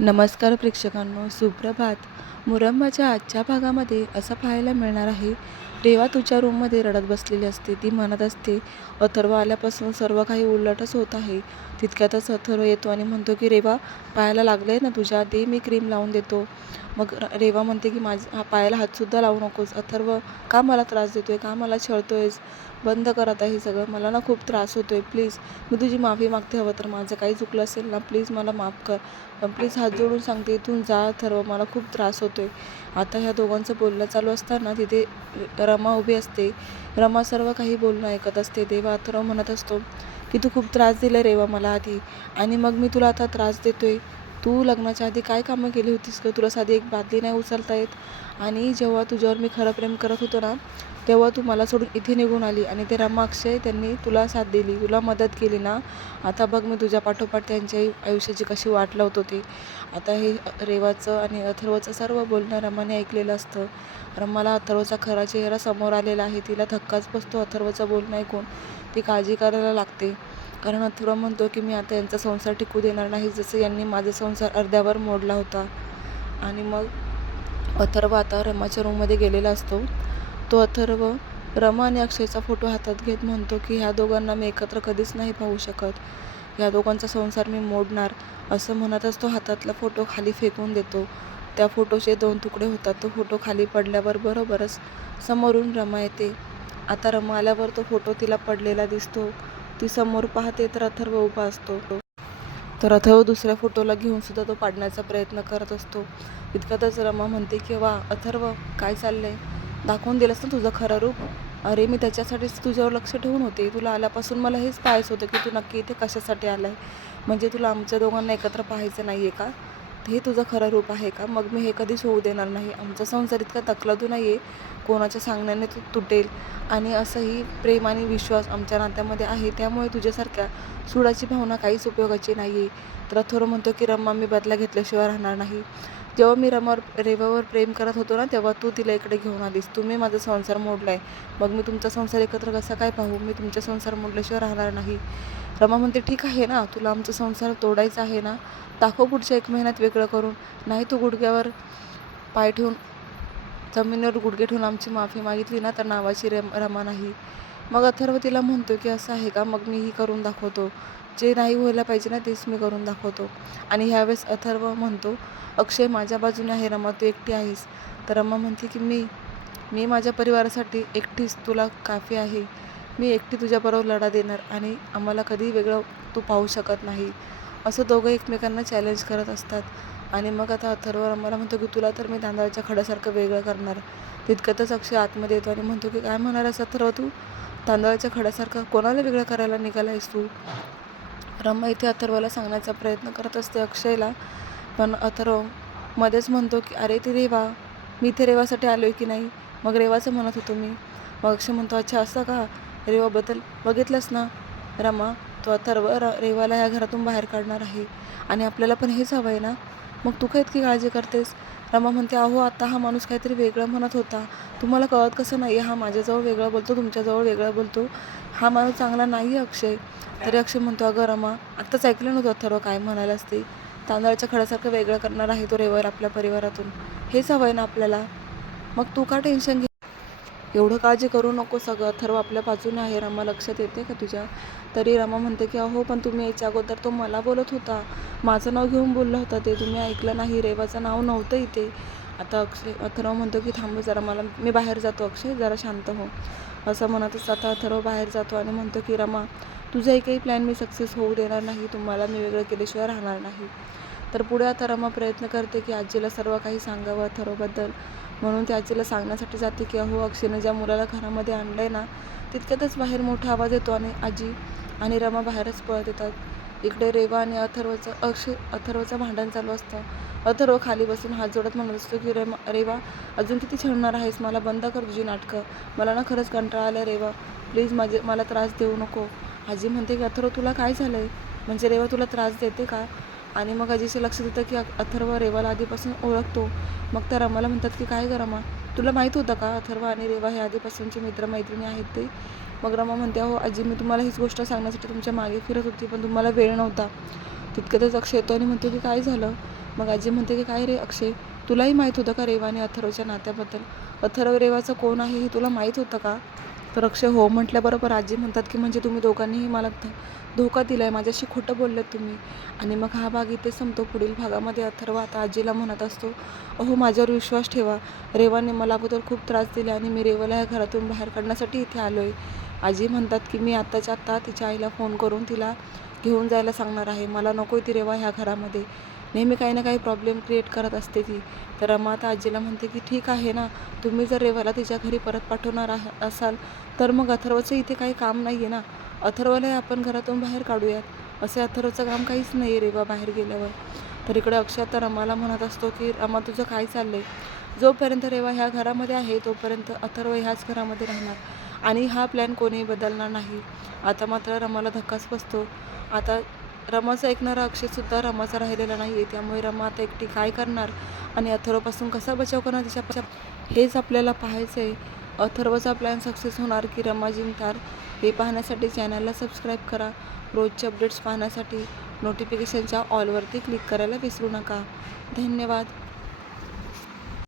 नमस्कार प्रेक्षकांनो सुप्रभात. मुरंबाच्या आजच्या भागामध्ये असं पाहायला मिळणार आहे रेवा तुझ्या रूममध्ये रडत बसलेली असते ती म्हणत असते अथर्व आल्यापासून सर्व काही उलटच होत आहे. तितक्यातच अथर्व येतो आणि म्हणतो की रेवा पायाला लागले ना तुझ्या? दे मी क्रीम लावून देतो. मग रेवा म्हणते की माझ हा पायाला हातसुद्धा लावू नकोस. अथर्व का मला त्रास देतोय? का मला छळतोयस? बंद करत आहे सगळं. मला ना खूप त्रास होतो आहे प्लीज मी तुझी माफी मागते हवं तर. माझं काही चुकलं असेल ना प्लीज मला माफ कर. प्लीज हात जोडून सांगते इथून जा ठरव. मला खूप त्रास होतो आहे आता ह्या दोघांचं बोलणं चालू असताना तिथे रमा उभी असते. रमा सर्व काही बोलणं ऐकत असते. देवा अथर्व म्हणत असतो की तू खूप त्रास दिला रेवा मला आधी. आणि मग मी तुला आता त्रास देतोय. तू लग्नाच्या आधी काय कामं केली होतीस का तुला साधी एक बादली नाही उचलता येत. आणि जेव्हा तुझ्यावर मी खरं प्रेम करत होतो ना तेव्हा तू मला सोडून इथे निघून आली आणि ते रमा अक्षय त्यांनी तुला साथ दिली तुला मदत केली ना. आता बघ मी तुझ्या पाठोपाठ त्यांच्या आयुष्याची कशी वाट लावत होती. आता हे रेवाचं आणि अथर्वचं सर्व बोलणं रमाने ऐकलेलं असतं. रमाला अथर्वचा खरा चेहरा समोर आलेला आहे तिला धक्काच बसतो अथर्वचं बोलणं ऐकून. ती काळजी करायला लागते. कारण अथुरा म्हणतो की मी आता यांचा संसार टिकू देणार नाही. जसं यांनी माझा संसार अर्ध्यावर मोडला होता. आणि मग अथर्व आता रमाच्या रूममध्ये गेलेला असतो. तो अथर्व रमा आणि अक्षयचा फोटो हातात घेत म्हणतो की ह्या दोघांना मी एकत्र कधीच नाही पाहू शकत. ह्या दोघांचा संसार मी मोडणार. असं म्हणतच तो हातातला फोटो खाली फेकून देतो. त्या फोटोचे दोन तुकडे होतात. तो फोटो खाली पडल्यावर बरोबरच समोरून रमा येते. आता रमा आल्यावर तो फोटो तिला पडलेला दिसतो. ती समोर पाहते तर अथर्व उभा असतो. तर अथर्व दुसऱ्या फोटोला घेऊन सुद्धा तो पाडण्याचा प्रयत्न करत असतो. इतकातच रमा म्हणते की वा अथर्व काय चाललंय? दाखवून दिलंस ना तुझं खरं रूप? अरे मी त्याच्यासाठीच तुझ्यावर लक्ष ठेवून होते. तुला आल्यापासून मला हेच पाहायचं होतं की तू नक्की इथे कशासाठी आलाय? म्हणजे तुला आमच्या दोघांना एकत्र पाहायचं नाही आहे का? हे तुझं खरं रूप आहे का? मग मी हे कधीच होऊ देणार नाही. आमचा संसार इतका तकलादू नाही आहे कोणाच्या सांगण्याने तो तुटेल. आणि असंही प्रेम आणि विश्वास आमच्या नात्यामध्ये आहे. त्यामुळे तुझ्यासारख्या सुडाची भावना काहीच उपयोगाची नाही आहे तर थोरं म्हणतो की रम्मा मी बदला घेतल्याशिवाय राहणार नाही. जेव्हा मी रमावर रेवावर प्रेम करत होतो ना तेव्हा तू तिला इकडे घेऊन आलीस. तुम्ही माझा संसार मोडलाय. मग मी तुमचा संसार एकत्र कसा काय पाहू? मी तुमचा संसार मोडल्याशिवाय राहणार नाही. रमा म्हणते ठीक आहे ना तुला आमचा संसार तोडायचा आहे ना दाखव पुढच्या एक महिन्यात वेगळं करून. नाही तू गुडघ्यावर पाय ठेवून जमिनीवर गुडघे ठेवून आमची माफी मागितली ना तर नावाची रे रमा नाही. मग अथर्व तिला म्हणतो की असं आहे का? मग मी ही करून दाखवतो. जे नाही व्हायला पाहिजे ना तेच मी करून दाखवतो. आणि ह्यावेळेस अथर्व म्हणतो अक्षय माझ्या बाजूने आहे रमा तू एकटी आहेस. तर रमा म्हणते की मी मी माझ्या परिवारासाठी एकटीच तुला काफी आहे. मी एकटी तुझ्याबरोबर लढा देणार आणि आम्हाला कधी वेगळं तू पाहू शकत नाही. असं दोघं एकमेकांना चॅलेंज करत असतात. आणि मग आता अथर्व रमाला म्हणतो की तुला तर मी तांदळाच्या खड्यासारखं वेगळं करणार. तितक्यातच अक्षय आतमध्ये येतो आणि म्हणतो की काय म्हणालास अथर्व तू? तांदळाच्या खड्यासारखं कोणाला वेगळं करायला निघाला आहेस तू? रमा इथे अथर्वला सांगण्याचा प्रयत्न करत असते अक्षयला. पण अथर्व मध्येच म्हणतो की अरे ती रेवा मी इथे रेवासाठी आलो आहे की नाही? मग रेवाचं म्हणत होतो मी. मग अक्षय म्हणतो अच्छा असं का? रेवाबद्दल बघितलंस ना? रमा तो अथर्व र रेवाला ह्या घरातून बाहेर काढणार आहे. आणि आपल्याला पण हेच हवं आहे ना? मग तू काय इतकी काळजी करतेस? रमा म्हणते अहो आता हा माणूस काहीतरी वेगळं म्हणत होता. तुम्हाला कळत कसं नाही हा माझ्याजवळ वेगळं बोलतो तुमच्याजवळ वेगळं बोलतो. हा माणूस चांगला नाही आहे अक्षय. तरी अक्षय म्हणतो अगं रमा आत्ताच ऐकलं नव्हतं अथर्व काय म्हणायला असते तांदळाच्या खड्यासारखं वेगळं करणार आहे तो रेवर आपल्या परिवारातून. हेच हवं आहे ना आपल्याला. मग तू का टेन्शन घे एवढं काळजी करू नको सगळं. अथर्व आपल्या बाजूने आहे. रमा लक्षात येते का तुझ्या? तरी रमा म्हणते की अहो पण तुम्ही याच्या अगोदर तो मला बोलत होता. माझं नाव घेऊन बोललं होता ते. तुम्ही ऐकलं नाही. रेवाचं नाव नव्हतं इथे. आता अक्षय अथर्व म्हणतो की थांब जरा मला मी बाहेर जातो अक्षय. जरा शांत हो. असं म्हणतच आता अथर्व बाहेर जातो आणि म्हणतो की रमा तुझाही काही प्लॅन मी सक्सेस होऊ देणार नाही. तुम्हाला मी वेगळं केल्याशिवाय राहणार नाही. तर पुढे आता रमा प्रयत्न करते की आजीला सर्व काही सांगावं अथर्वबद्दल. म्हणून त्या आजीला सांगण्यासाठी जाते की अहो अक्षयने ज्या मुलाला घरामध्ये आणलं आहे ना तितक्यातच बाहेर मोठा आवाज येतो आणि आजी आणि रमा बाहेरच पळत येतात. इकडे रेवा आणि अथर्वचं अक्षय अथर्वचं भांडण चालू असतं. अथर्व खाली बसून हात जोडत म्हणत असतो की रेमा रेवा अजून किती छेडणार आहेस? मला बंद कर तुझी नाटकं. मला ना खरंच कंटाळा आला रेवा. प्लीज माझे मला त्रास देऊ नको. आजी म्हणते की अथर्व तुला काय झालं आहे म्हणजे रेवा तुला त्रास देते का? आणि मग अजिचं लक्ष देतं की अथर्व रेवाला आधीपासून ओळखतो. मग त्या रमाला म्हणतात की काय ग रमा? तुला माहीत होतं का अथर्व आणि रेवा हे आधीपासूनचे मित्रमैत्रिणी आहेत ते? मग रमा म्हणते हो आजी मी तुम्हाला हीच गोष्ट सांगण्यासाठी तुमच्या मागे फिरत होती पण तुम्हाला वेळ नव्हता. तितक्यातच अक्षय येतो आणि म्हणतो की काय झालं? मग आजी म्हणते की काय रे अक्षय तुलाही माहीत होतं का रेवा आणि अथर्वच्या नात्याबद्दल? अथर्व रेवाचं कोण आहे हे तुला माहीत होतं का? तर अक्षय हो म्हटल्याबरोबर आजी म्हणतात की म्हणजे तुम्ही दोघांनीही मला ध धोका दिला आहे माझ्याशी खोटं बोललं तुम्ही. आणि मग हा भाग इथे संपतो. पुढील भागामध्ये अथर्व आता आजीला म्हणत असतो अहो माझ्यावर विश्वास ठेवा. रेवाने मला अगोदर खूप त्रास दिला आणि मी रेवाला ह्या घरातून बाहेर काढण्यासाठी इथे आलो आहे आजी म्हणतात की मी आत्ताच्या आत्ता तिच्या आईला फोन करून तिला घेऊन जायला सांगणार आहे. मला नको ती रेवा ह्या घरामध्ये. नेहमी काही ना काही प्रॉब्लेम क्रिएट करत असते ती. तर रमा आता आजीला म्हणते की ठीक आहे ना तुम्ही जर रेवाला तिच्या घरी परत पाठवणार असाल तर मग अथर्वचं इथे काही काम नाही आहे ना अथर्वलाही आपण घरातून बाहेर काढूयात. असे अथर्वचं काम काहीच नाही आहे रेवा बाहेर गेल्यावर. तर इकडे अक्षय तर रमाला म्हणत असतो की रमा तुझं काय चाललं आहे जोपर्यंत रेवा ह्या घरामध्ये आहे तोपर्यंत अथर्व ह्याच घरामध्ये राहणार. आणि हा प्लॅन कोणीही बदलणार नाही. आता मात्र रमाला धक्काच बसतो. आता रमाचा ऐकणारा अक्षयसुद्धा रमाचा राहिलेला नाही आहे त्यामुळे रमा आता एकटी काय करणार? आणि अथर्वपासून कसा बचाव करणार? तिच्या हेच आपल्याला पाहायचं आहे अथर्वचा प्लॅन सक्सेस होणार की रमा जिंकणार? हे पाहण्यासाठी चॅनलला सबस्क्राईब करा. रोजचे अपडेट्स पाहण्यासाठी नोटिफिकेशनच्या ऑलवरती क्लिक करायला विसरू नका. धन्यवाद.